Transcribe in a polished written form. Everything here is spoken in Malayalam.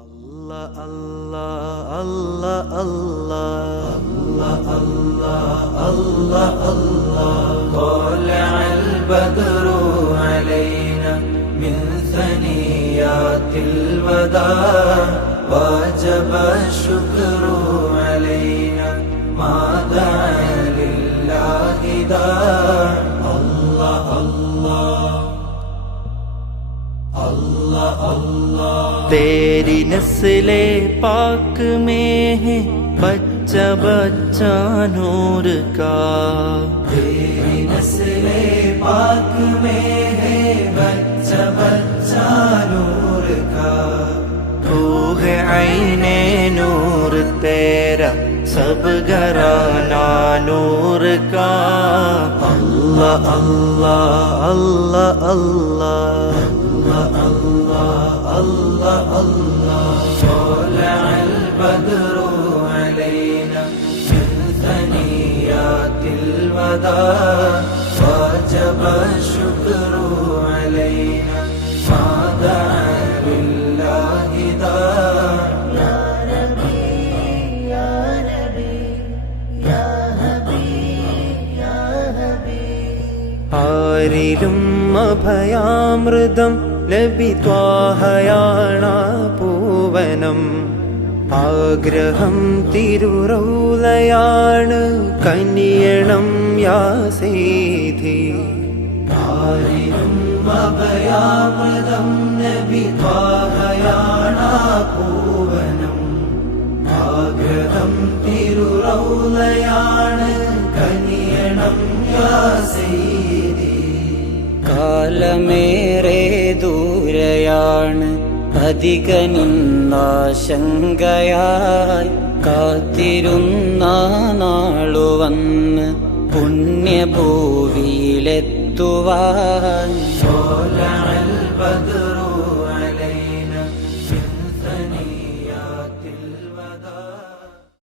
الله الله الله الله الله الله الله طلع البدر علينا من ثنيات الوداع وجب الشكر علينا ما دعا لله داع الله الله الله الله तेरी नस्ले पाक में है बच्चा बच्चा नूर का, तेरी नस्ले पाक में है बच्चा बच्चा नूर का। तू है आईने नूर तेरा सब घराना नूर का। अल्लाह अल्लाह अल्लाह अल्लाह الله الله الله طلع البدر علينا من ثنيات الوداع وجب الشكر علينا ما دعا لله داع يا نبي يا نبي يا حبيب يا حبيب ആരിലും അഭയാമൃതം നബി ത്വാഹയാണാ പൂവനം. ആഗ്രഹം തിരുറൗലയാണ് കനിയണം യാ സീധി. ആരിലും അഭയാമൃതം നബി ത്വാഹയാണാ പൂവനം. ആഗ്രഹം തിരുറൗലയാണ് കനിയണം യാ സീധി. കാലമേറെ ദൂരയാണ് അധിക നിന്നാശങ്കയായി കാത്തിരുന്ന നാളുവന്ന് പുണ്യഭൂവിയിലെത്തുവാൻ. طلع البدر